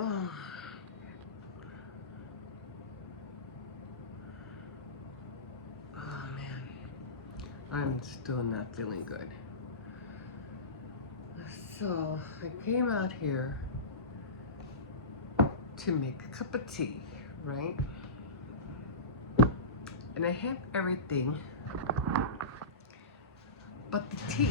Oh, oh man, I'm still not feeling good. So I came out here to make a cup of tea, right? And I have everything but the tea.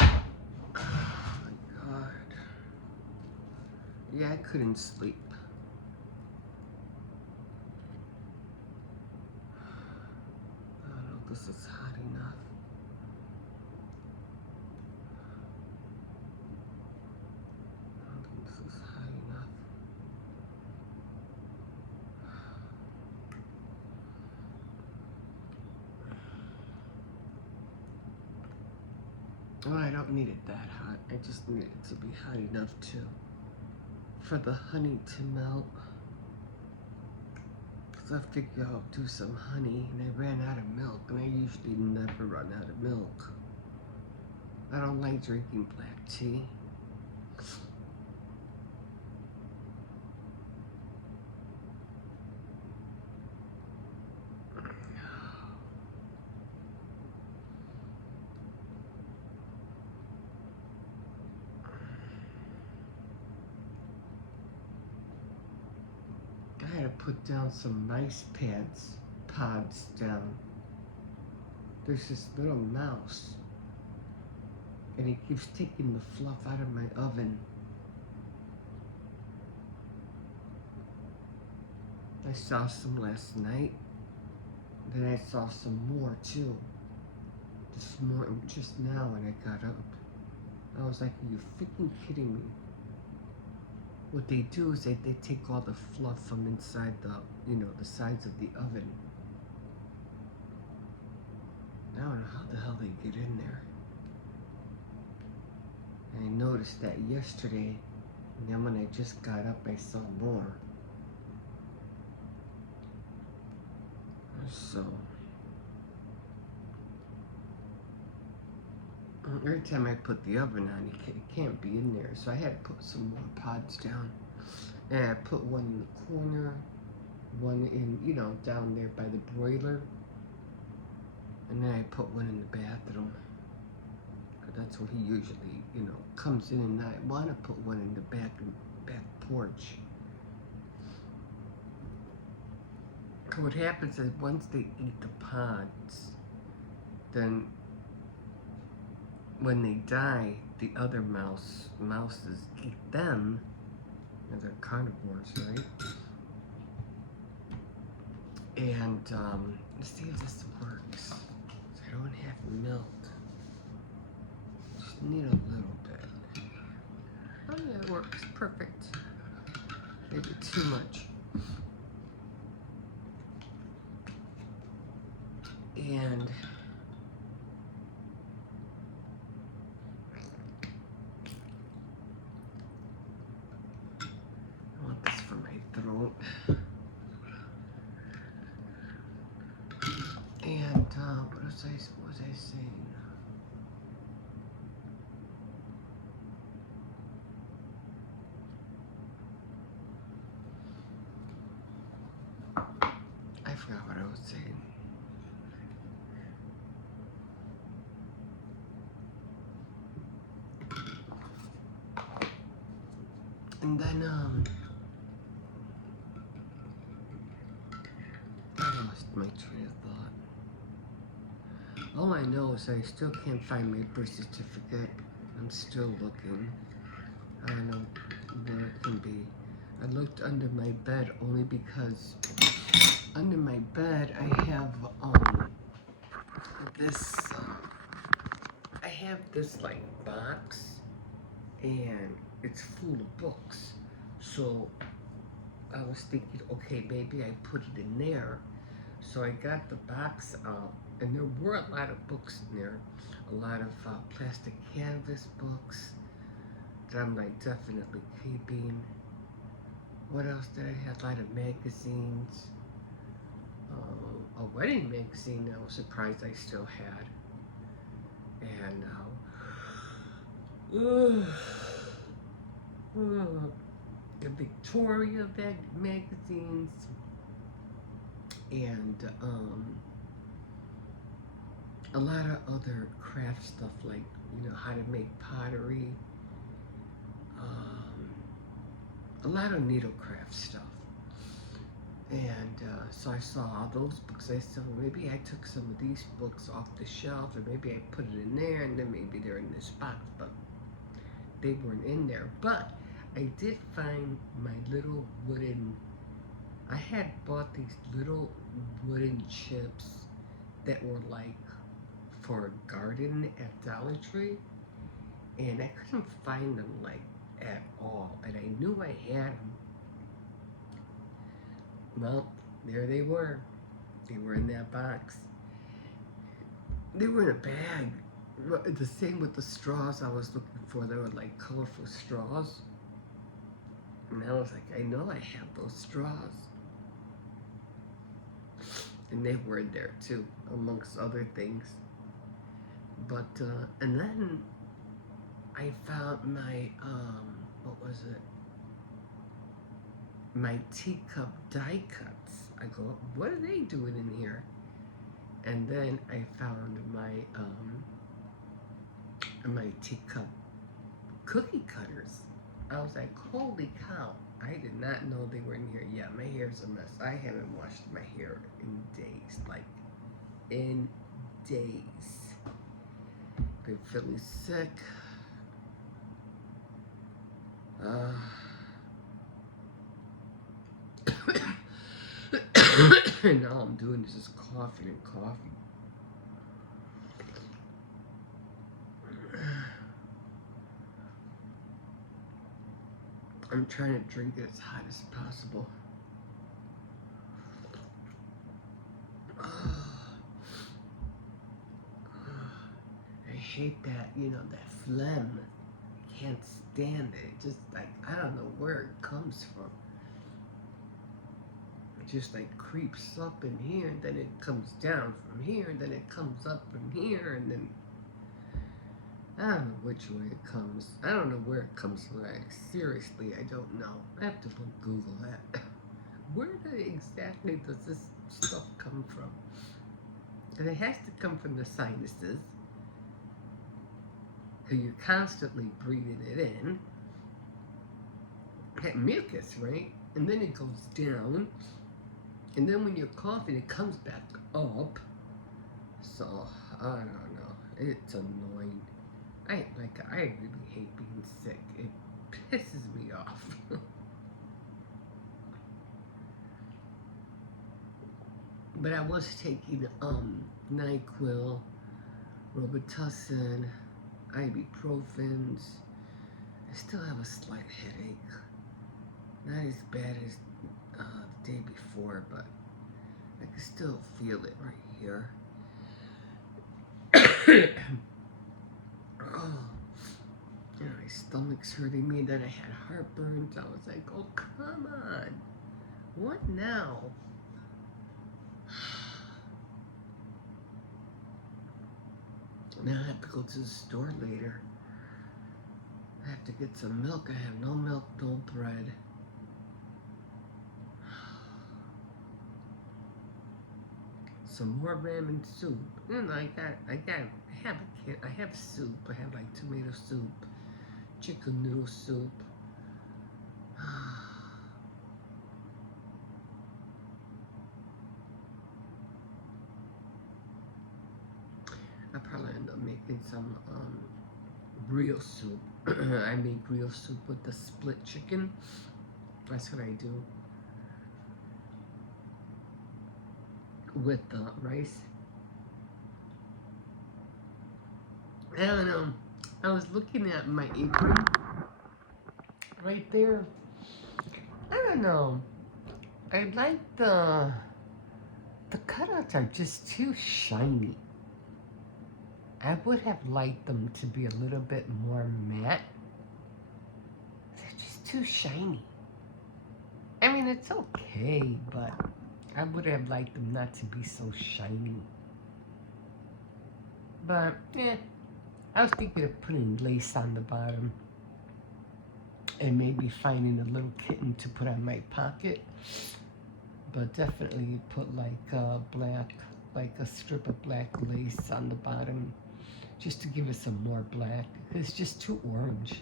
Oh my God. Yeah, I couldn't sleep. I don't know if this is hot enough. I don't think this is hot enough. Oh, I don't need it that hot. I just need it to be hot enough for the honey to melt. Cause I figured I'll do some honey, and I ran out of milk, and I usually never run out of milk. I don't like drinking black tea. I had to put down some mice pods down. There's this little mouse, and he keeps taking the fluff out of my oven. I saw some last night, then I saw some more too. Just now when I got up. I was like, are you freaking kidding me? What they do is they take all the fluff from inside the sides of the oven. I don't know how the hell they get in there. And I noticed that yesterday, and then when I just got up, I saw more. So, every time I put the oven on, it can't be in there. So I had to put some more pods down. And I put one in the corner, one in, down there by the broiler. And then I put one in the bathroom. That's where he usually, comes in, and I want to put one in the back porch. What happens is once they eat the pods, then when they die, the other mouses eat them, and they're carnivores, right? And let's see if this works. I don't have milk. Just need a little bit. Oh yeah, it works perfect. Maybe too much. And I want this for my throat. And what was I saying? I forgot what I was saying. And then I lost my train of thought. All I know is I still can't find my birth certificate. I'm still looking. I don't know where it can be. I looked under my bed only because under my bed I have this like box, and it's full of books. So I was thinking, okay, maybe I put it in there. So I got the box out, and there were a lot of books in there, a lot of plastic canvas books that I'm like definitely keeping. What else did I have? A lot of magazines. wedding magazine I was surprised I still had. And the Victoria magazines, and a lot of other craft stuff, like, how to make pottery, a lot of needlecraft stuff. And so I saw all those books. I said, well, maybe I took some of these books off the shelf, or maybe I put it in there, and then maybe they're in this box, but they weren't in there. But I did find my little I had bought these little wooden chips that were like for a garden at Dollar Tree, and I couldn't find them like at all, and I knew I had them. Well, there they were. They were in that box. They were in a bag. The same with the straws I was looking for. They were like colorful straws. And I was like, I know I have those straws. And they were in there too, amongst other things. But, and then I found my, what was it? My teacup die cuts. I go, what are they doing in here? And then I found my teacup cookie cutters. I was like, holy cow, I did not know they were in here. Yeah, my hair's a mess. I haven't washed my hair in days, like in days. Been feeling sick. And all I'm doing is just coughing and coughing. I'm trying to drink it as hot as possible. I hate that, that phlegm. I can't stand it. It just like, I don't know where it comes from. It just like creeps up in here, and then it comes down from here, and then it comes up from here, and then I don't know which way it comes. I don't know where it comes from. Seriously, I don't know. I have to Google that. Where exactly does this stuff come from? And it has to come from the sinuses, because you're constantly breathing it in. That mucus, right? And then it goes down. And then when you're coughing, it comes back up. So, I don't know. It's annoying. I really hate being sick. It pisses me off. But I was taking NyQuil, Robitussin, ibuprofens. I still have a slight headache. Not as bad as the day before, but I can still feel it right here. My stomach's hurting me. Then I had heartburn. So I was like, oh, come on. What now? Now I have to go to the store later. I have to get some milk. I have no milk, no bread. Some more ramen soup. I have soup. I have like tomato soup, chicken noodle soup. I'll probably end up making some real soup. I make real soup with the split chicken. That's what I do. With the rice. I don't know. I was looking at my apron right there. I don't know. I like the cutouts are just too shiny. I would have liked them to be a little bit more matte. They're just too shiny. I mean, it's okay, but I would have liked them not to be so shiny. But, yeah, I was thinking of putting lace on the bottom and maybe finding a little kitten to put on my pocket. But definitely put like black, like a strip of black lace on the bottom just to give it some more black. It's just too orange.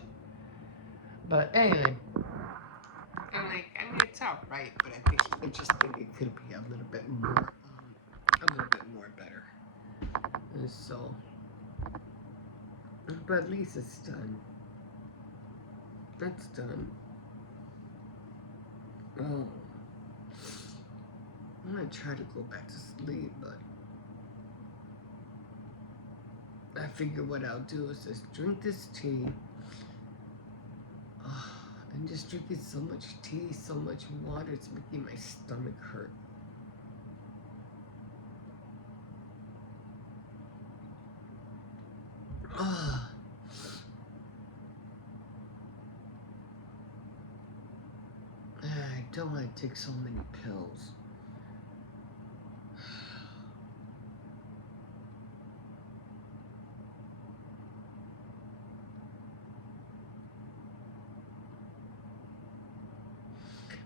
But anyway, I mean, it's all right, but I just think it could be a little bit more better. And so, but at least it's done. That's done. Oh, I'm gonna try to go back to sleep, but I figure what I'll do is just drink this tea. Oh, I'm just drinking so much tea, so much water, it's making my stomach hurt. Oh. I don't want to take so many pills.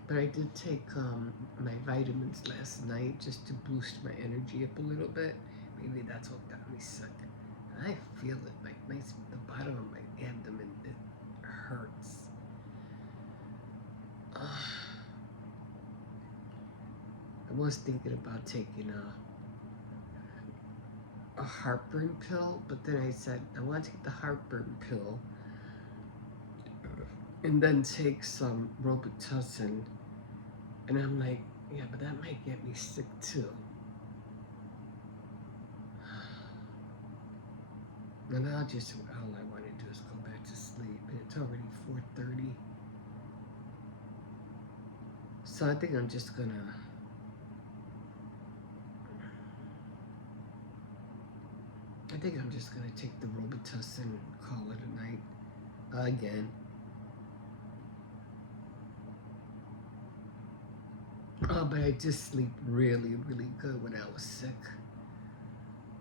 But I did take my vitamins last night just to boost my energy up a little bit. Maybe that's what got me sick. I feel it, like the bottom of my abdomen, it hurts. I was thinking about taking a heartburn pill, but then I said I want to take the heartburn pill and then take some Robitussin. And I'm like, yeah, but that might get me sick too. And all I want to do is go back to sleep. And it's already 4:30. So I think I'm just gonna take the Robitussin and call it a night again. Oh, but I did sleep really, really good when I was sick.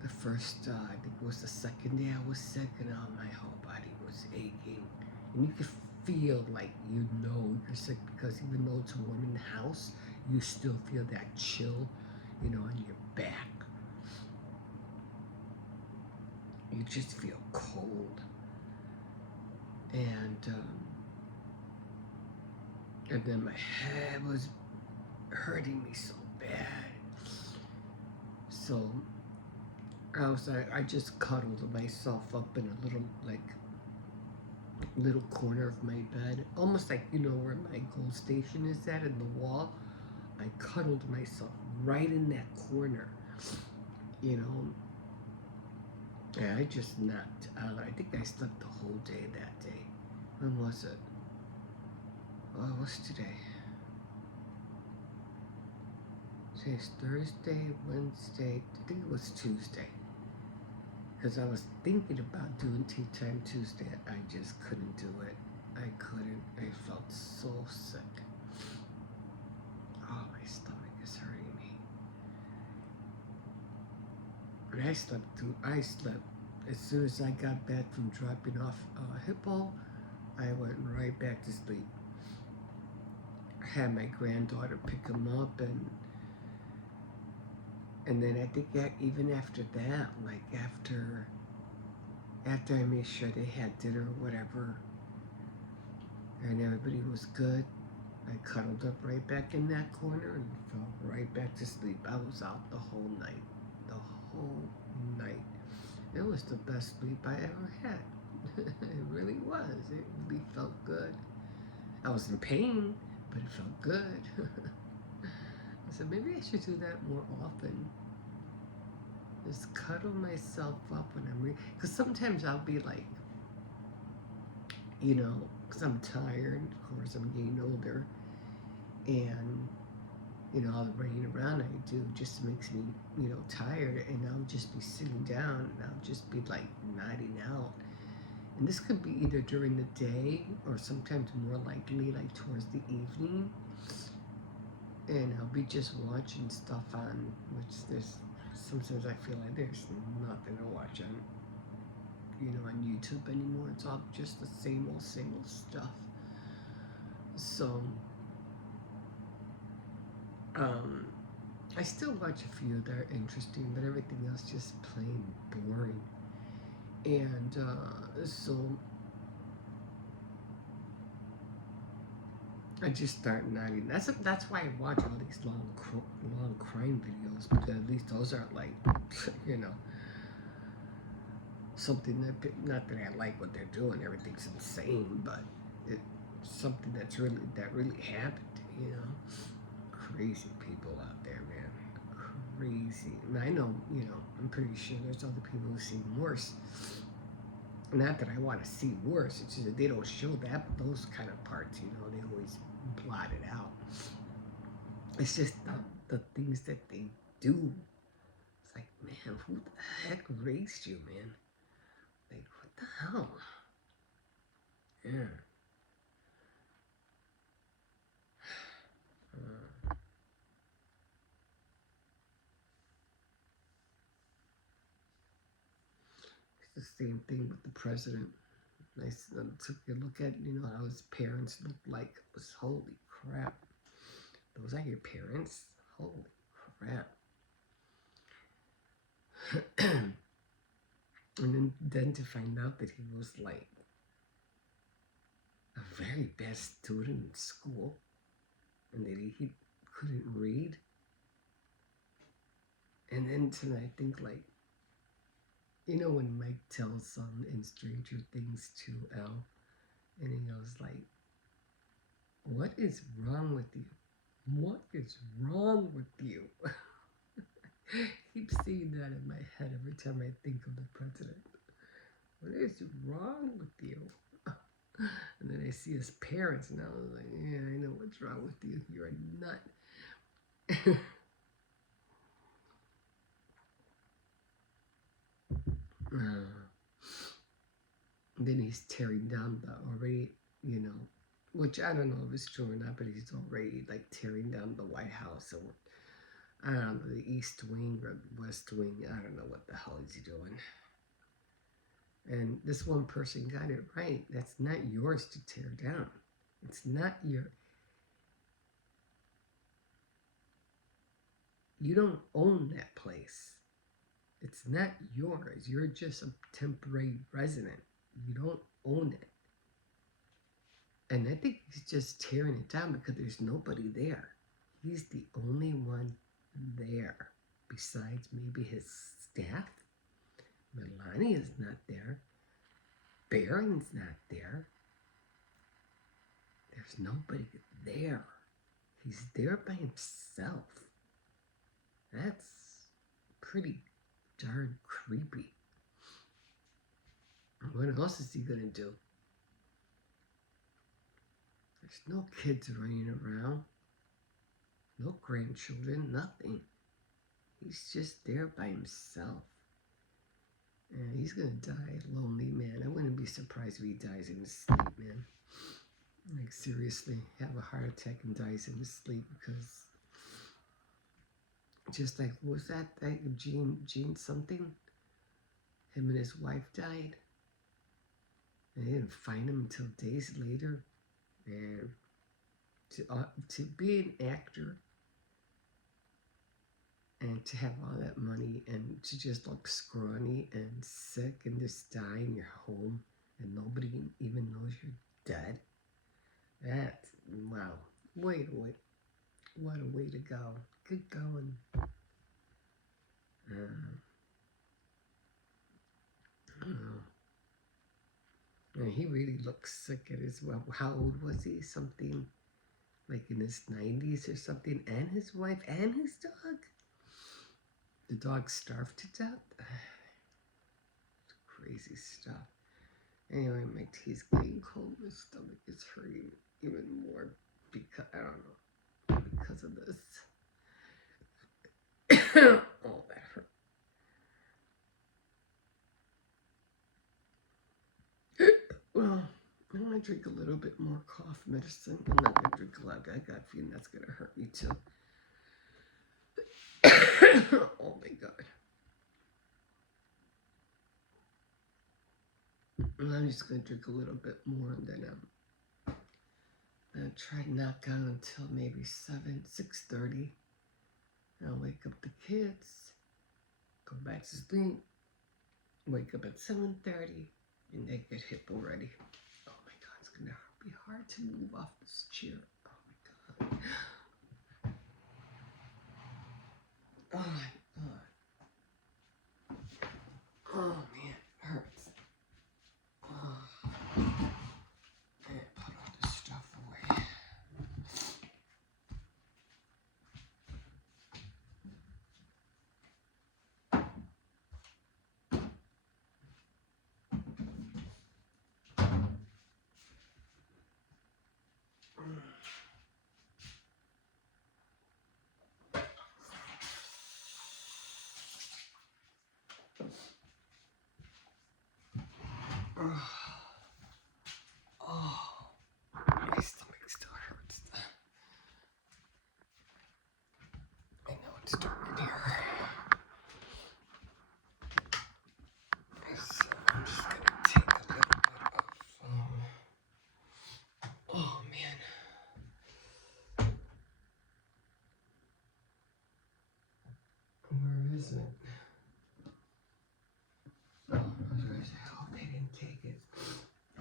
The first, I think it was the second day I was sick, and my whole body was aching. And you could feel like you're sick because even though it's warm in the house, you still feel that chill, on your back. You just feel cold. And then my head was hurting me so bad. So I just cuddled myself up in a little corner of my bed, almost like where my gold station is at in the wall. I cuddled myself right in that corner, and I just knocked out. I think I slept the whole day that day. When was it? Oh, what's today? Today's Thursday, Wednesday. I think it was Tuesday. Because I was thinking about doing Tea Time Tuesday. I just couldn't do it. I couldn't. I felt so sick. Oh, my stomach is hurting me. And I slept as soon as I got back from dropping off Hippo. I went right back to sleep. I had my granddaughter pick him up, and then I think that even after that, like after I made sure they had dinner or whatever, and everybody was good, I cuddled up right back in that corner and fell right back to sleep. I was out the whole night. The whole night. It was the best sleep I ever had. It really was. It really felt good. I was in pain, but it felt good. I said, maybe I should do that more often. Just cuddle myself up when I'm because sometimes I'll be like, because I'm tired. Of course, I'm getting older, and all the running around I do just makes me, tired, and I'll just be sitting down and I'll just be like nodding out. And this could be either during the day or sometimes more likely like towards the evening. and I'll be just watching stuff on which there's sometimes I feel like there's nothing to watch on on YouTube anymore. It's all just the same old stuff. So um I still watch a few that are interesting, but everything else just plain boring. And so I just start nodding. That's why I watch all these long crime videos, because at least those aren't like you know something not that I like what they're doing. Everything's insane, but it's something that really happened. You know, crazy people out there, man. Crazy. And I know, I'm pretty sure there's other people who see worse. Not that I want to see worse. It's just that they don't show those kind of parts. They always blot it out. It's just the things that they do. It's like, man, who the heck raised you, man? Like, what the hell? Yeah. It's the same thing with the president. I took a look at, how his parents looked like. It was, holy crap. Those are your parents? Holy crap. And then to find out that he was like a very best student in school and that he couldn't read. And then I think like, when Mike tells in Stranger Things to Elle, and he goes like, what is wrong with you? What is wrong with you? Keep seeing that in my head every time I think of the president. What is wrong with you? And then I see his parents, and I was like, yeah, I know what's wrong with you. You're a nut. Then he's tearing down the already, which I don't know if it's true or not, but he's already like tearing down the White House, or I don't know, the East Wing or West Wing. I don't know what the hell he's doing. And this one person got it right. That's not yours to tear down. It's not you don't own that place. It's not yours. You're just a temporary resident. You don't own it. And I think he's just tearing it down because there's nobody there. He's the only one there. Besides maybe his staff. Melania's not there. Barron's not there. There's nobody there. He's there by himself. That's pretty darn creepy. What else is he gonna do? There's no kids running around. No grandchildren, nothing. He's just there by himself. And he's gonna die a lonely man. I wouldn't be surprised if he dies in his sleep, man. Like, seriously, have a heart attack and dies in his sleep, because just like, what was that? Gene something? Him and his wife died. And they didn't find him until days later. And to be an actor and to have all that money and to just look scrawny and sick and just die in your home and nobody even knows you're dead. That's, wow. What a way to go. Good going. And he really looks sick at his, well, how old was he? Something like in his 90s or something. And his wife and his dog. The dog starved to death. Crazy stuff. Anyway, my tea's getting cold. My stomach is hurting even more because, I don't know, because of this. Oh, that hurt. Well, I'm going to drink a little bit more cough medicine. I'm not gonna drink a lot. I got a feeling that's gonna hurt me too. Oh my god. And I'm just gonna drink a little bit more, and then I'm gonna try to knock out until maybe 6:30. I'll wake up the kids, go back to sleep, wake up at 7:30, and they get hip already. Oh my god, it's gonna be hard to move off this chair. Oh my god. Oh my god. Oh man, it hurts. Oh. And put all this stuff away. Oh, my stomach still hurts. I know it's dark in here. So I'm just gonna take a little bit of, oh man. Where is it? Oh, I hope they didn't take it.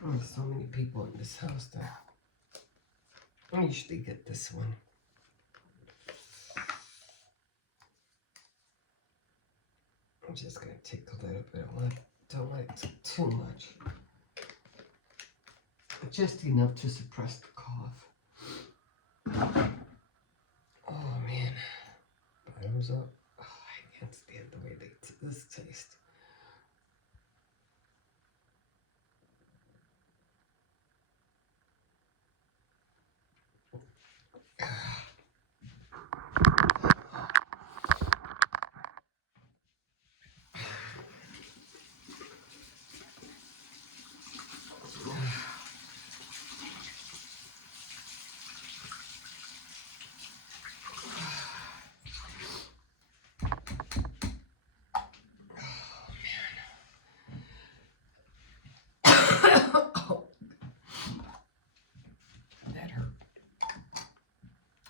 There's so many people in this house that I usually get this one. I'm just gonna take a little bit. Don't want it too much. Just enough to suppress the cough. Oh man, bottoms up. Oh, I can't stand the way this tastes.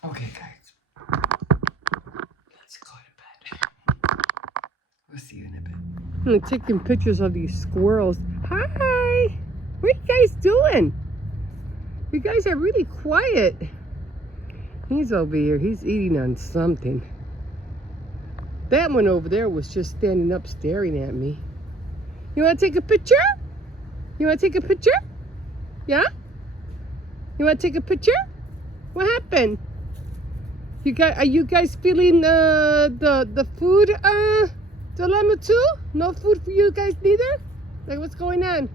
Okay, guys. Let's go to bed. We'll see you in a bit. I'm taking pictures of these squirrels. Hi! What are you guys doing? You guys are really quiet. He's over here. He's eating on something. That one over there was just standing up staring at me. You want to take a picture? You want to take a picture? Yeah? You want to take a picture? What happened? Are you guys feeling the food dilemma too? No food for you guys neither? Like, what's going on?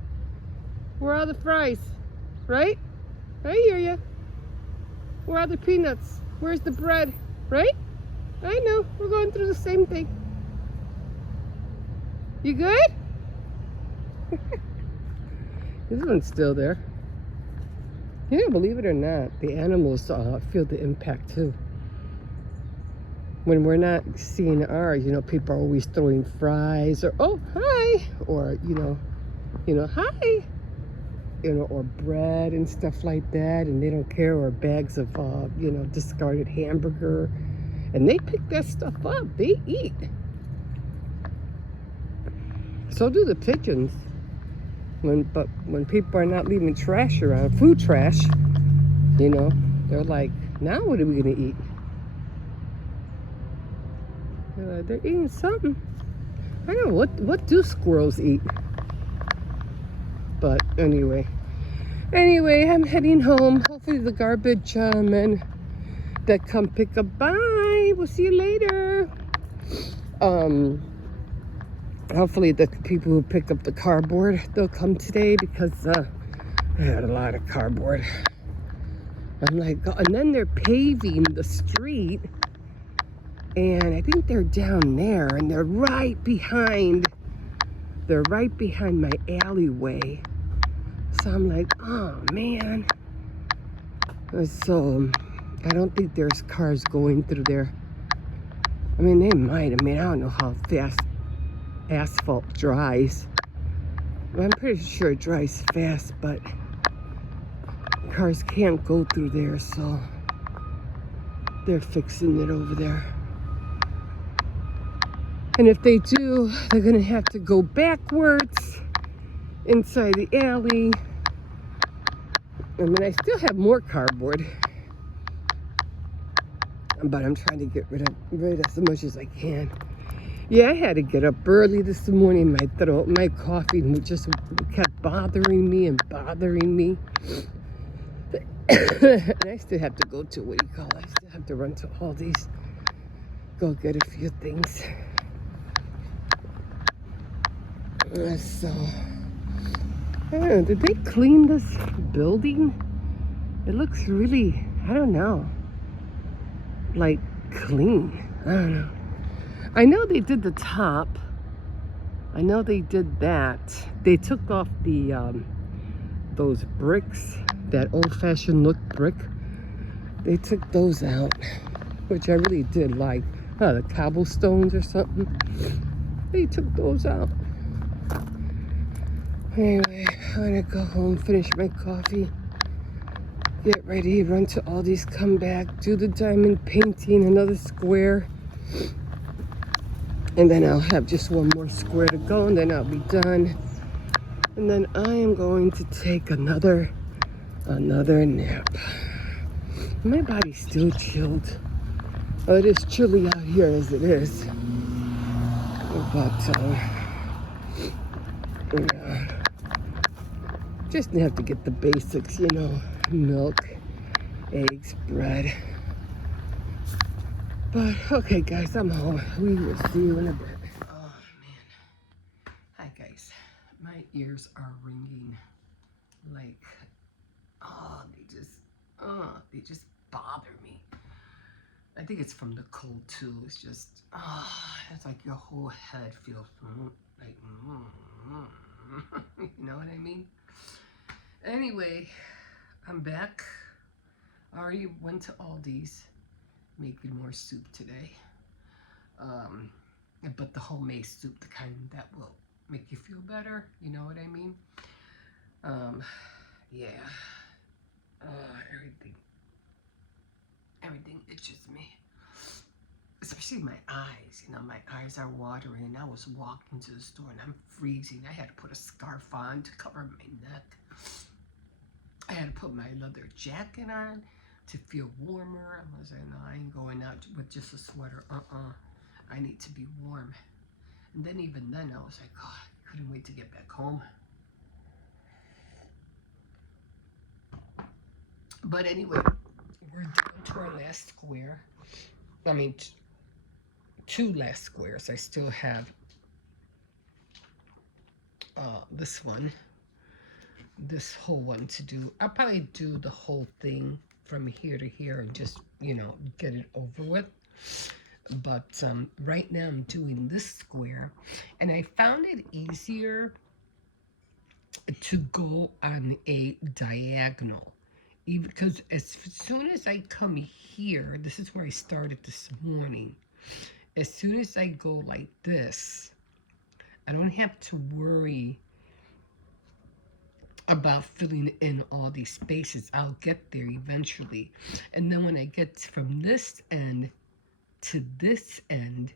Where are the fries? Right? I hear you. Where are the peanuts? Where's the bread? Right? I know. We're going through the same thing. You good? This one's still there. Yeah, believe it or not, the animals feel the impact too. When we're not seeing ours, you know, people are always throwing fries or, oh, hi, or, you know, hi, you know, or bread and stuff like that, and they don't care, or bags of, you know, discarded hamburger, and they pick that stuff up. They eat. So do the pigeons. But when people are not leaving trash around, food trash, you know, they're like, now what are we gonna eat? They're eating something. I don't know, what do squirrels eat? But anyway, I'm heading home. Hopefully the garbage men that come pick up, bye, we'll see you later. Hopefully the people who pick up the cardboard, they'll come today, because I had a lot of cardboard. I'm like, oh, and then they're paving the street, and I think they're down there, and they're right behind my alleyway. So I'm like, oh man. So I don't think there's cars going through there. I mean, they might. I mean, I don't know how fast asphalt dries. I'm pretty sure it dries fast, but cars can't go through there, so they're fixing it over there. And if they do, they're gonna have to go backwards inside the alley. I mean, I still have more cardboard, but I'm trying to get rid of as much as I can. Yeah, I had to get up early this morning. My throat, my coffee just kept bothering me and bothering me. And I still have to go to, what do you call it? I still have to run to Aldi's, go get a few things. So, I don't know, did they clean this building? It looks really, I don't know, like clean. I don't know. I know they did the top. I know they did that. They took off the those bricks, that old-fashioned look brick. They took those out, which I really did like. The cobblestones or something. They took those out. Anyway, I'm gonna go home, finish my coffee, get ready, run to Aldi's, come back, do the diamond painting, another square. And then I'll have just one more square to go, and then I'll be done. And then I am going to take another nap. My body's still chilled. Oh, it is chilly out here as it is. But, yeah. Just have to get the basics, you know, milk, eggs, bread. But, okay, guys, I'm home. We will see you in a bit. Oh, man. Hi, guys. My ears are ringing like, they just bother me. I think it's from the cold, too. It's just, it's like your whole head feels like, you know what I mean? Anyway, I'm back. I already went to Aldi's, making more soup today. But the homemade soup, the kind that will make you feel better, you know what I mean? Yeah. Everything itches me. Especially my eyes, you know, my eyes are watering, and I was walking to the store and I'm freezing. I had to put a scarf on to cover my neck. I had to put my leather jacket on to feel warmer. I was like, no, I ain't going out with just a sweater. I need to be warm. And then even then, I was like, oh, I couldn't wait to get back home. But anyway, we're down to our last square. I mean, two last squares. I still have this one, this whole one to do. I'll probably do the whole thing from here to here and just, you know, get it over with. But right now I'm doing this square, and I found it easier to go on a diagonal, even because as soon as I come here, this is where I started this morning. As soon as I go like this, I don't have to worry about filling in all these spaces. I'll get there eventually. And then when I get from this end to this end,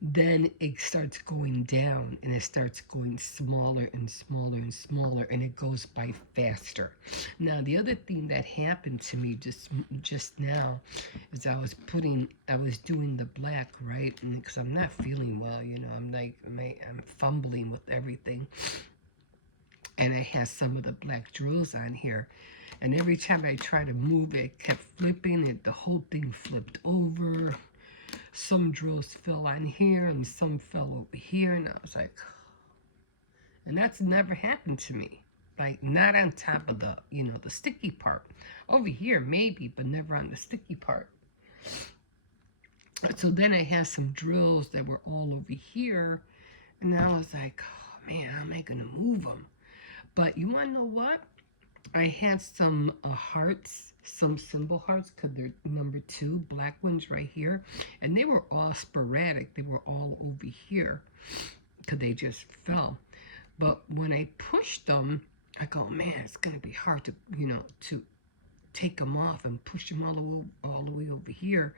then it starts going down, and it starts going smaller and smaller and smaller, and it goes by faster. Now, the other thing that happened to me just now is I was doing the black, right? And because I'm not feeling well, you know, I'm fumbling with everything. And I had some of the black drills on here. And every time I tried to move it kept flipping. The whole thing flipped over. Some drills fell on here and some fell over here. And I was like, and that's never happened to me. Like, not on top of the, you know, the sticky part. Over here, maybe, but never on the sticky part. So then I had some drills that were all over here. And I was like, oh, man, how am I going to move them? But you want to know what? I have some hearts, some symbol hearts, because they're number 2, black ones right here. And they were all sporadic. They were all over here because they just fell. But when I pushed them, I go, man, it's going to be hard to, to take them off and push them all the way over here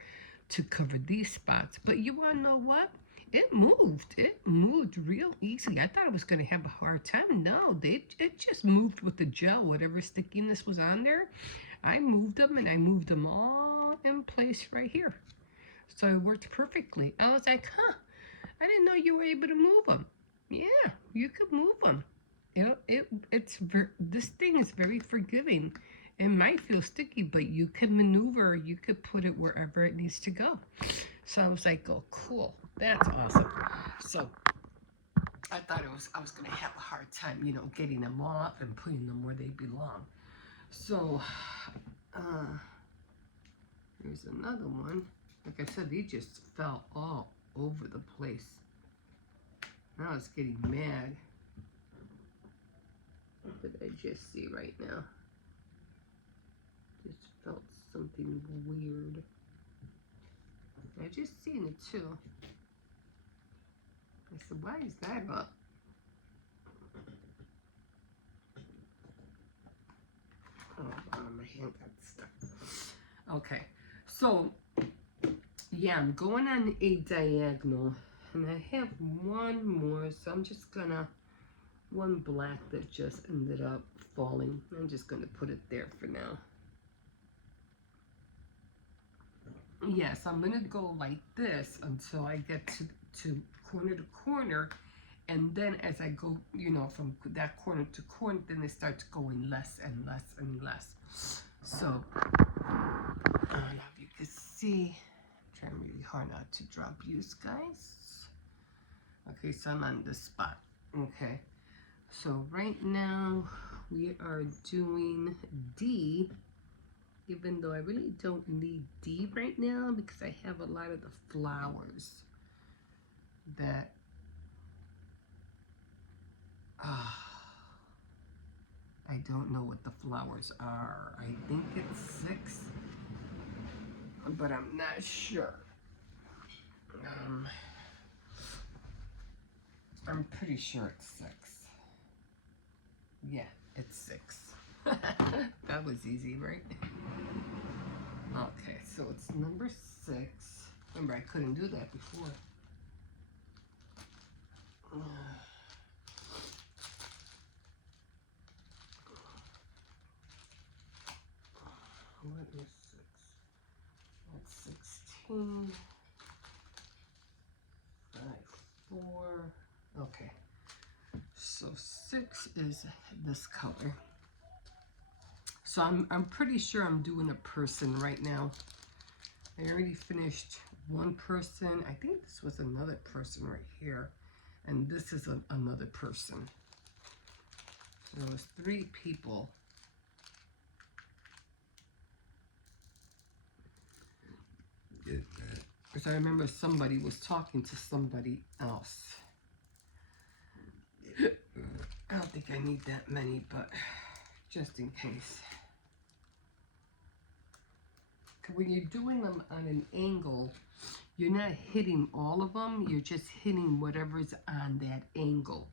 to cover these spots. But you want to know what? It moved. It moved real easy. I thought I was going to have a hard time. No, it just moved with the gel. Whatever stickiness was on there, I moved them, and I moved them all in place right here. So it worked perfectly. I was like, huh, I didn't know you were able to move them. Yeah, you could move them. This thing is very forgiving. It might feel sticky, but you can maneuver. You could put it wherever it needs to go. So I was like, oh, cool. That's awesome. So I thought I was going to have a hard time, getting them off and putting them where they belong. So here's another one. Like I said, they just fell all over the place. Now it's getting mad. What did I just see right now? Just felt something weird. I just seen it too. I said, why is that up? Oh, my hand got stuck. Okay, so yeah, I'm going on a diagonal, and I have one more, so I'm just gonna, one black that just ended up falling. I'm just gonna put it there for now. Yes, I'm gonna go like this until I get to corner to corner, and then as I go, from that corner to corner, then it starts going less and less and less. So, now you can see, I'm trying really hard not to drop you guys. Okay, so I'm on this spot. Okay, so right now we are doing D, even though I really don't need D right now because I have a lot of the flowers that I don't know what the flowers are. I think it's 6, but I'm not sure. I'm pretty sure it's 6. Yeah, it's 6. That was easy, right? Okay, so it's number 6. Remember, I couldn't do that before. What is 6? That's 16. 5, 4. Okay. So 6 is this color. So I'm pretty sure I'm doing a person right now. I already finished one person. I think this was another person right here. And this is another person. So it was 3 people. Because I remember somebody was talking to somebody else. I don't think I need that many, but just in case. When you're doing them on an angle, you're not hitting all of them, you're just hitting whatever's on that angle.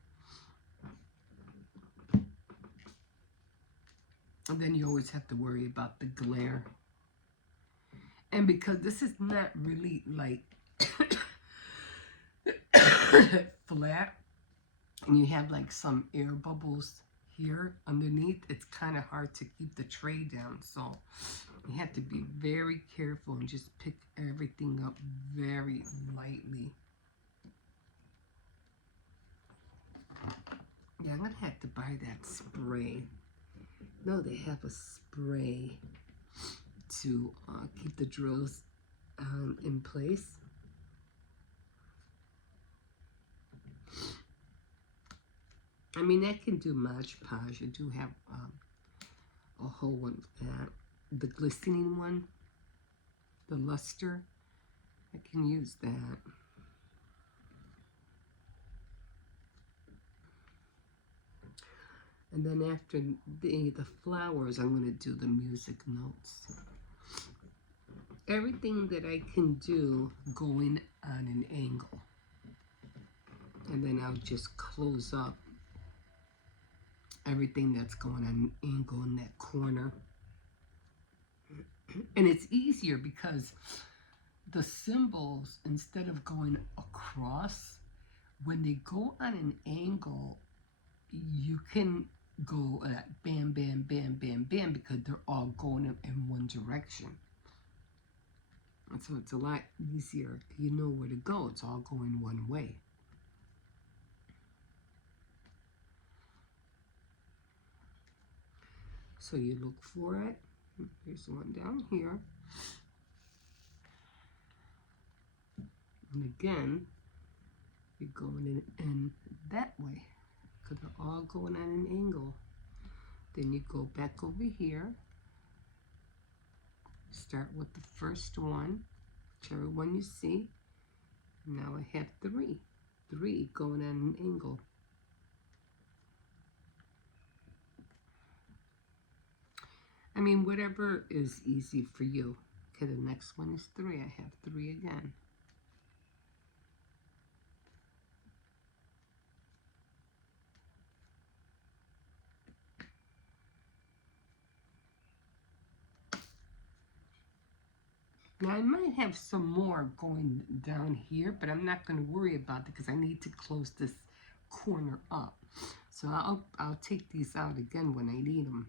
And then you always have to worry about the glare. And because this is not really like flat, and you have like some air bubbles here underneath, it's kind of hard to keep the tray down. So you have to be very careful and just pick everything up very lightly. Yeah, I'm gonna have to buy that spray. No, they have a spray to keep the drills in place. I mean, I can do Mod Podge. I do have a whole one of that. The glistening one, the luster, I can use that. And then after the flowers, I'm going to do the music notes. Everything that I can do going on an angle. And then I'll just close up everything that's going on an angle in that corner. And it's easier because the symbols, instead of going across, when they go on an angle, you can go bam, bam, bam, bam, bam, because they're all going in one direction. And so it's a lot easier. You know where to go. It's all going one way. So you look for it. There's one down here. And again, you're going in that way because they're all going on an angle. Then you go back over here. Start with the first one, whichever one you see. Now I have three going on an angle. I mean, whatever is easy for you. Okay, the next one is 3. I have 3 again. Now I might have some more going down here, but I'm not going to worry about it because I need to close this corner up. So I'll take these out again when I need them.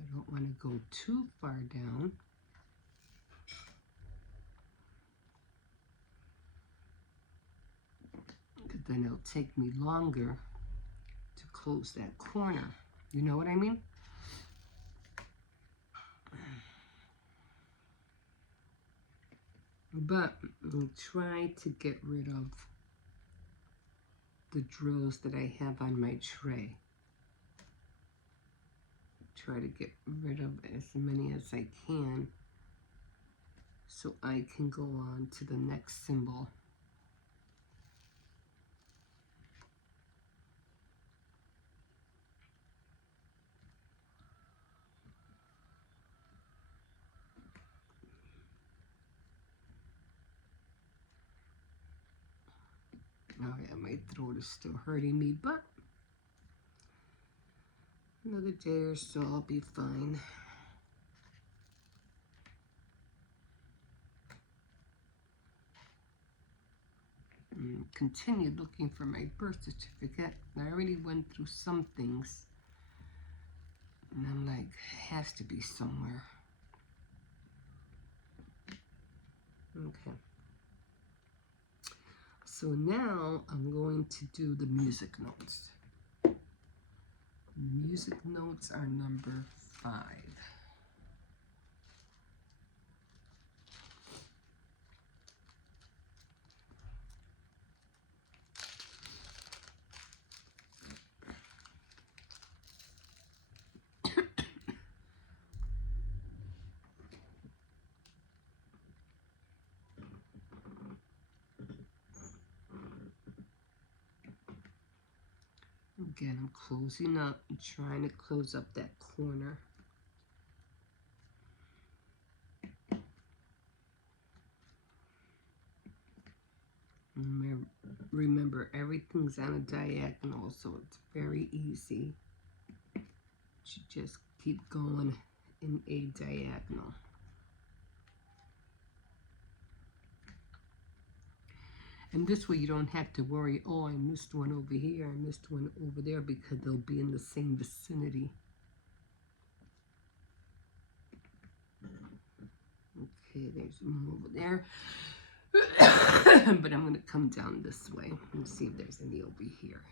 I don't want to go too far down. Because then it'll take me longer to close that corner. You know what I mean? But I'll try to get rid of the drills that I have on my tray. Try to get rid of as many as I can so I can go on to the next symbol. Oh yeah, my throat is still hurting me, but another day or so I'll be fine. Continue looking for my birth certificate. I already went through some things. And I'm like, it has to be somewhere. Okay. So now I'm going to do the music notes. Music notes are number 5. Again, I'm closing up and trying to close up that corner. Remember, everything's on a diagonal, so it's very easy to just keep going in a diagonal. And this way you don't have to worry, oh, I missed one over here, I missed one over there, because they'll be in the same vicinity. Okay, there's one over there. But I'm going to come down this way and see if there's any over here.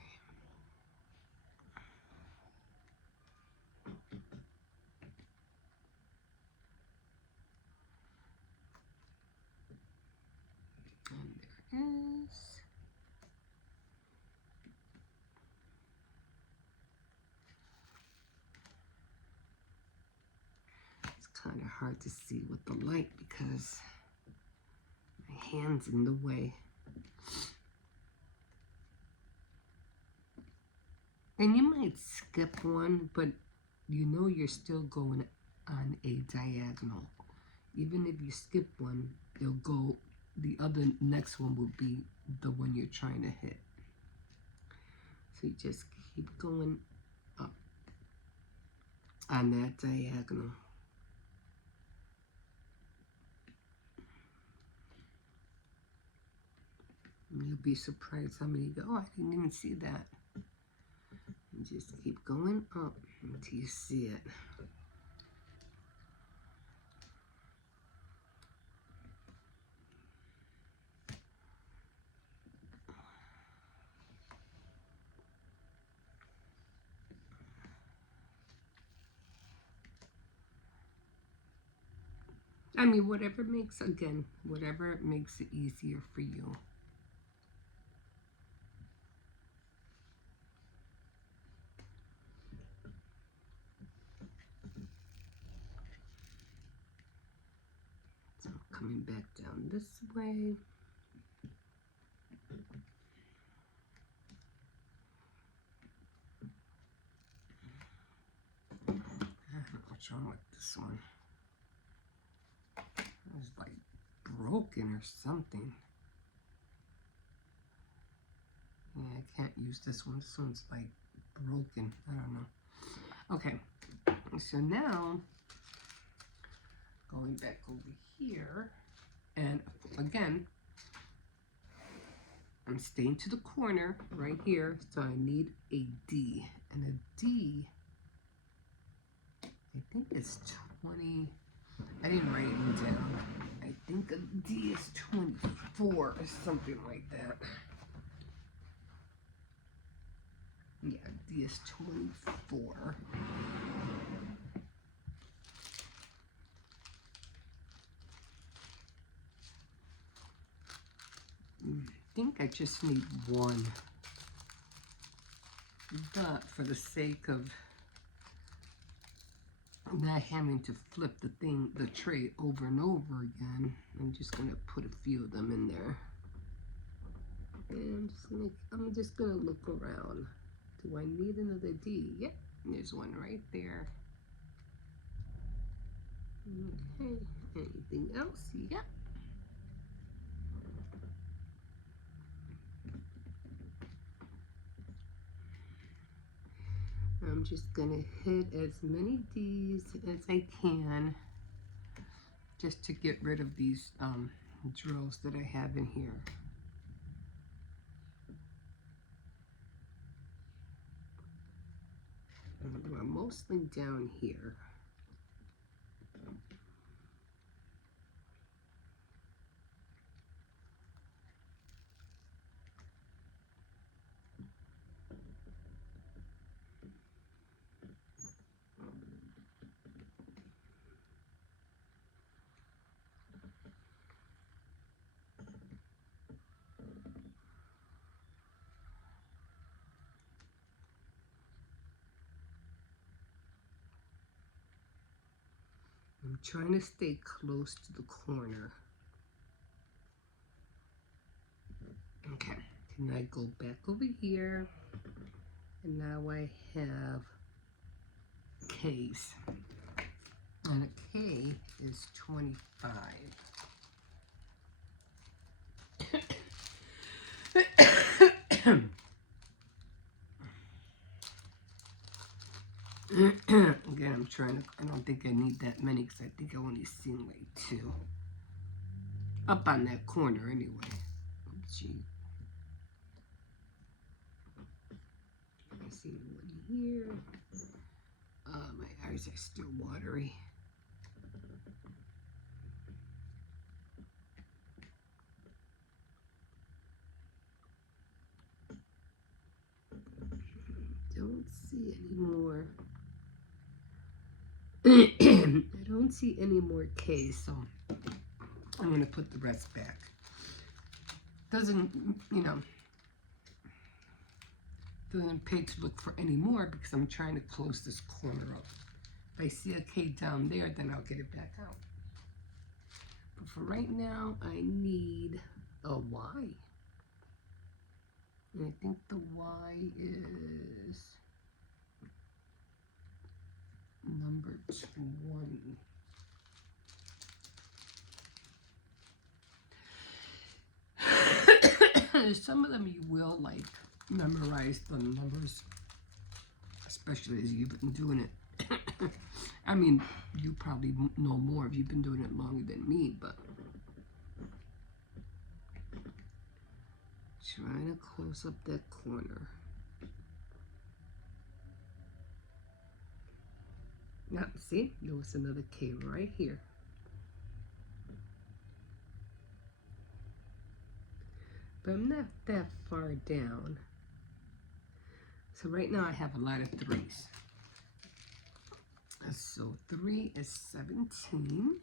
And there is. kind of hard to see with the light because my hand's in the way. And you might skip one, but you know you're still going on a diagonal. Even if you skip one, it'll go, the other next one will be the one you're trying to hit. So you just keep going up on that diagonal. And you'll be surprised how many you go, oh, I didn't even see that. And just keep going up until you see it. I mean, whatever makes it easier for you. So coming back down this way. I don't know what's wrong with this one. It's like broken or something. Yeah, I can't use this one. This one's like broken. I don't know. Okay, so now going back over here, and again, I'm staying to the corner right here, so I need a D, and a D, I think it's 20. I didn't write it down. I think a D is 24 or something like that. Yeah, D is 24. I think I just need one. But for the sake of not having to flip the tray over and over again, I'm just gonna put a few of them in there. And I'm just gonna look around. Do I need another D? Yep, there's one right there. Okay, anything else? Yep. I'm just gonna hit as many D's as I can just to get rid of these drills that I have in here. I'm mostly down here. I'm trying to stay close to the corner. Okay, and I go back over here, and now I have K's. And a K is 25. Again, I'm trying to, I don't think I need that many because I think I only seen like 2. Up on that corner anyway. Oops, gee. I see one here. My eyes are still watery. Don't see any more. I don't see any more K's, so I'm going to put the rest back. Doesn't pay to look for any more because I'm trying to close this corner up. If I see a K down there, then I'll get it back out. But for right now, I need a Y. And I think the Y is number 20. Some of them you will like memorize the numbers, especially as you've been doing it. I mean, you probably know more if you've been doing it longer than me, but trying to close up that corner. Now, see, there was another K right here. But I'm not that far down. So right now I have a lot of 3s. So 3 is 17.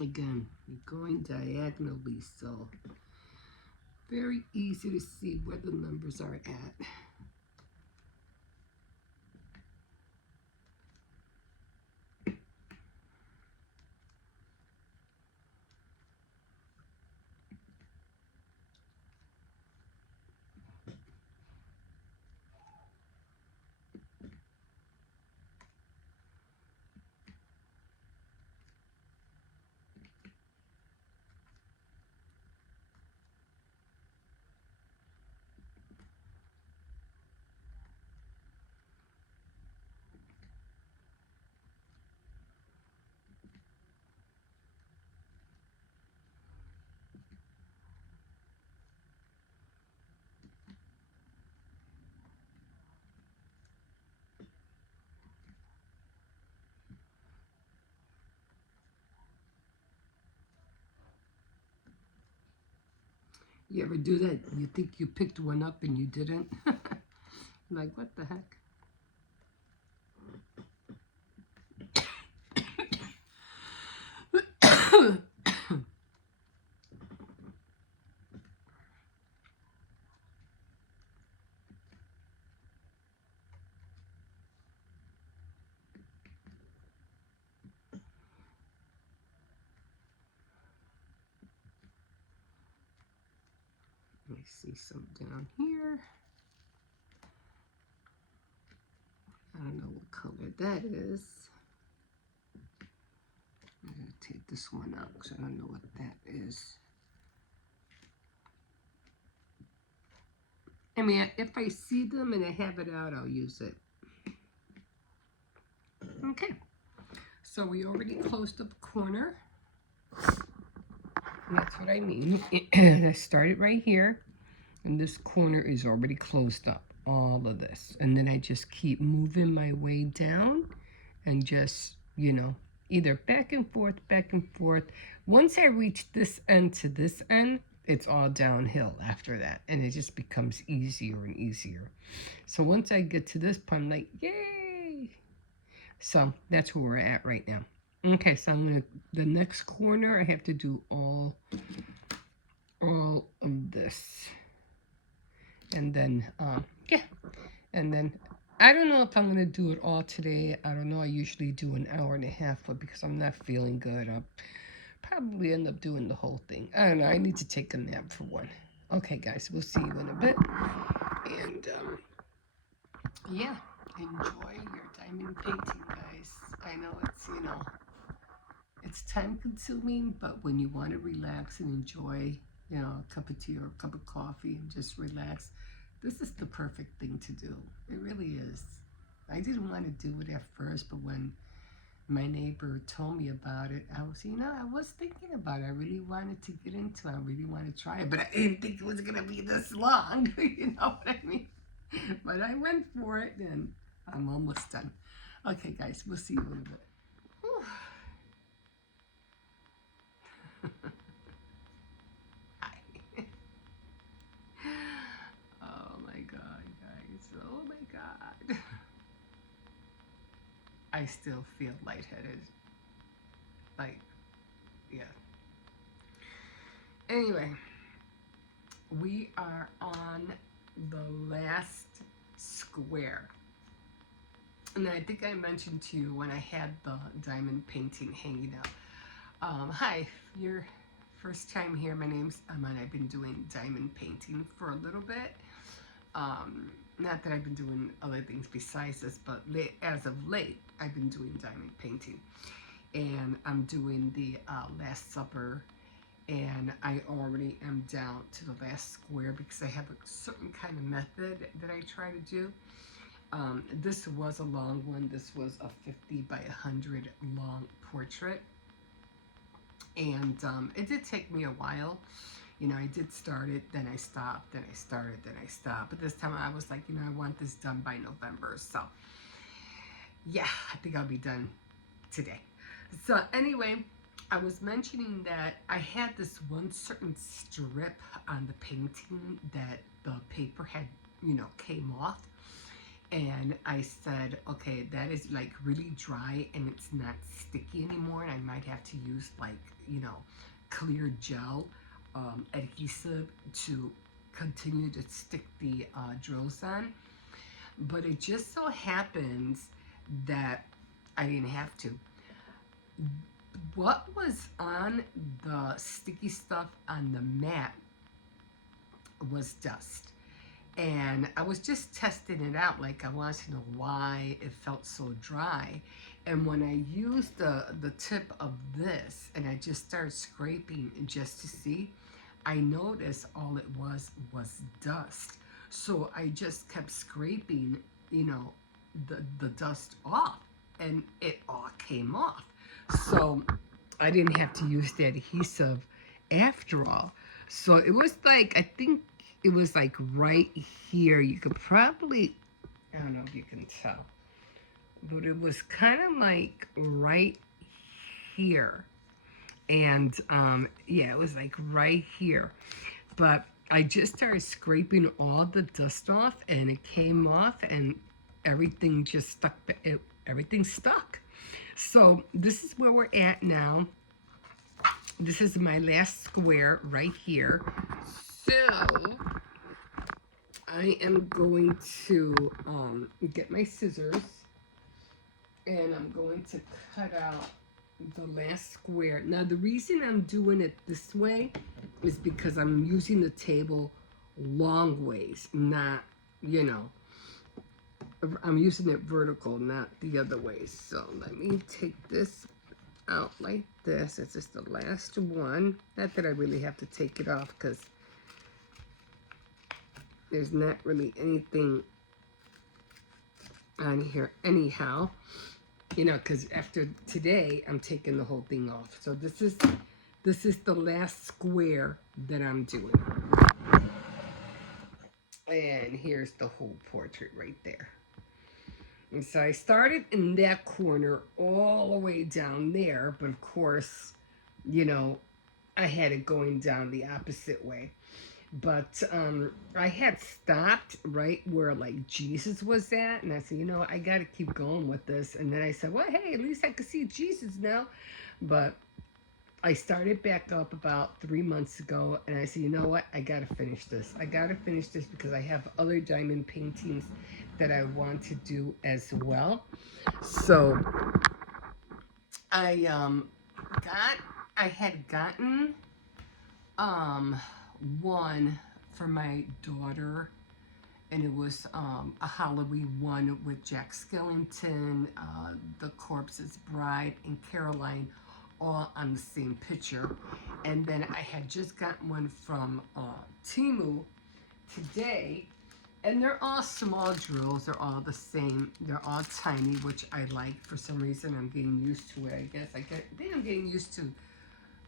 Again, you're going diagonally, so very easy to see where the numbers are at. You ever do that? You think you picked one up and you didn't? Like, what the heck? Let me see some down here. I don't know what color that is. I'm going to take this one out because I don't know what that is. I mean, if I see them and I have it out, I'll use it. Okay, so we already closed up the corner. And that's what I mean. I started right here, and this corner is already closed up, all of this. And then I just keep moving my way down and just, you know, either back and forth, back and forth. Once I reach this end to this end, it's all downhill after that. And it just becomes easier and easier. So once I get to this point, I'm like, yay! So that's where we're at right now. Okay, so I'm gonna, the next corner, I have to do all of this. And then, yeah. And then, I don't know if I'm gonna do it all today. I don't know, I usually do an hour and a half, but because I'm not feeling good, I'll probably end up doing the whole thing. I don't know, I need to take a nap for one. Okay, guys, we'll see you in a bit. And, yeah, enjoy your diamond painting, guys. I know it's, you know, it's time consuming, but when you want to relax and enjoy, you know, a cup of tea or a cup of coffee and just relax, this is the perfect thing to do. It really is. I didn't want to do it at first, but when my neighbor told me about it, I was, you know, I was thinking about it. I really wanted to get into it. I really wanted to try it, but I didn't think it was going to be this long. You know what I mean? But I went for it, and I'm almost done. Okay, guys, we'll see you in a little bit. Hi. Oh my God, guys. Oh my God. I still feel lightheaded. Like, yeah. Anyway, we are on the last square. And I think I mentioned to you when I had the diamond painting hanging out. Hi, if you're first time here, my name's Emma and I've been doing diamond painting for a little bit. Not that I've been doing other things besides this, but as of late, I've been doing diamond painting. And I'm doing the Last Supper, and I already am down to the last square because I have a certain kind of method that I try to do. This was a long one. This was a 50 by 100 long portrait. And it did take me a while. You know, I did start it, then I stopped, then I started, then I stopped. But this time I was like, you know, I want this done by November. So, yeah, I think I'll be done today. So, anyway, I was mentioning that I had this one certain strip on the painting that the paper had, you know, came off. And I said, okay, that is like really dry and it's not sticky anymore. And I might have to use like, you know, clear gel adhesive to continue to stick the drills on. But it just so happens that I didn't have to. What was on the sticky stuff on the mat was dust. And I was just testing it out, like I wanted to know why it felt so dry. And when I used the tip of this and I just started scraping just to see, I noticed all it was dust. So I just kept scraping, you know, the dust off, and it all came off. So I didn't have to use the adhesive after all. So it was like, I think it was like right here. You could probably, I don't know if you can tell, but it was kind of like right here. And yeah, it was like right here. But I just started scraping all the dust off and it came off and everything just stuck. Everything stuck. So this is where we're at now. This is my last square right here. So I am going to get my scissors and I'm going to cut out the last square. Now the reason I'm doing it this way is because I'm using the table long ways, not, you know, I'm using it vertical, not the other way. So let me take this out like this. It's just the last one. Not that I really have to take it off because there's not really anything on here anyhow, you know, because after today I'm taking the whole thing off. So this is the last square that I'm doing, and here's the whole portrait right there. And so I started in that corner all the way down there, but of course, you know, I had it going down the opposite way. But I had stopped right where like Jesus was at, and I said, you know, I got to keep going with this. And then I said, well, hey, at least I can see Jesus now. But I started back up about 3 months ago, and I said, you know what, I got to finish this. I got to finish this because I have other diamond paintings that I want to do as well. So I had gotten one for my daughter, and it was a Halloween one with Jack Skellington, the Corpse's Bride, and Caroline all on the same picture. And then I had just gotten one from Temu today, and they're all small drills. They're all the same. They're all tiny, which I like. For some reason, I'm getting used to it. I guess I think I'm getting used to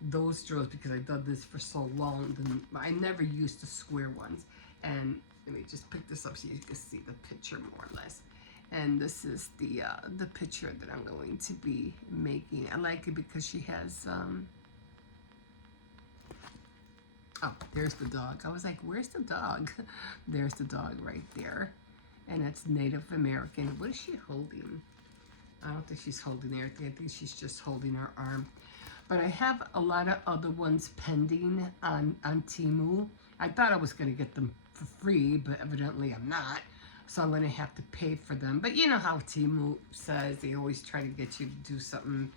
those drills because I've done this for so long. I never used the square ones, and Let me just pick this up so you can see the picture more or less. And this is the picture that I'm going to be making. I like it because she has, oh, there's the dog. I was like, where's the dog? There's the dog right there. And it's Native American. What is she holding? I don't think she's holding anything. I think she's just holding her arm. But I have a lot of other ones pending on Temu. I thought I was going to get them for free, but evidently I'm not. So I'm going to have to pay for them. But you know how Temu says, they always try to get you to do something.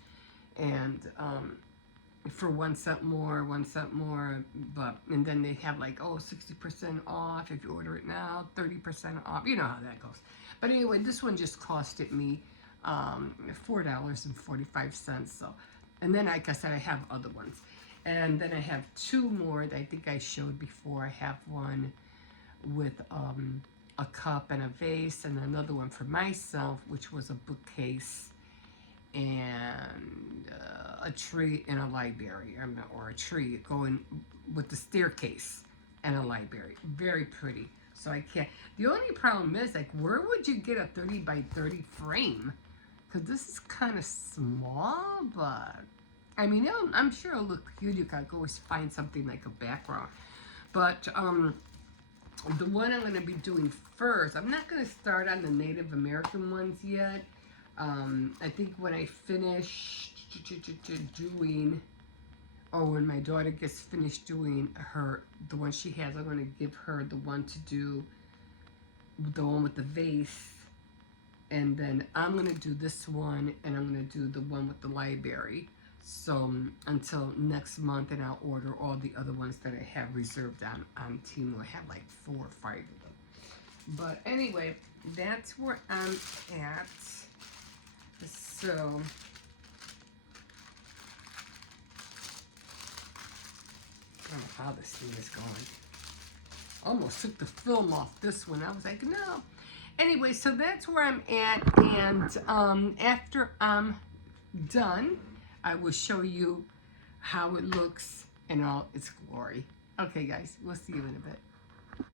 And for 1 cent more, 1 cent more. And then they have like, oh, 60% off if you order it now, 30% off. You know how that goes. But anyway, this one just costed me $4.45. So, and then like I said, I have other ones. And then I have 2 more that I think I showed before. I have one with a cup and a vase, and another one for myself, which was a bookcase and a tree in a library, or a tree going with the staircase and a library. Very pretty. So I can't. The only problem is, like, where would you get a 30 by 30 frame? Because this is kind of small, but I mean, I'm sure it'll look cute. You can always find something like a background. But the one I'm going to be doing first, I'm not going to start on the Native American ones yet. I think when I finish doing, or when my daughter gets finished doing the one she has, I'm going to give her the one to do, the one with the vase. And then I'm going to do this one, and I'm going to do the one with the library. So until next month, and I'll order all the other ones that I have reserved on Temu. I have like 4 or 5 of them. But anyway, that's where I'm at. So I don't know how this thing is going. Almost took the film off this one. I was like, no. Anyway, so that's where I'm at. And after I'm done, I will show you how it looks in all its glory. Okay, guys, we'll see you in a bit.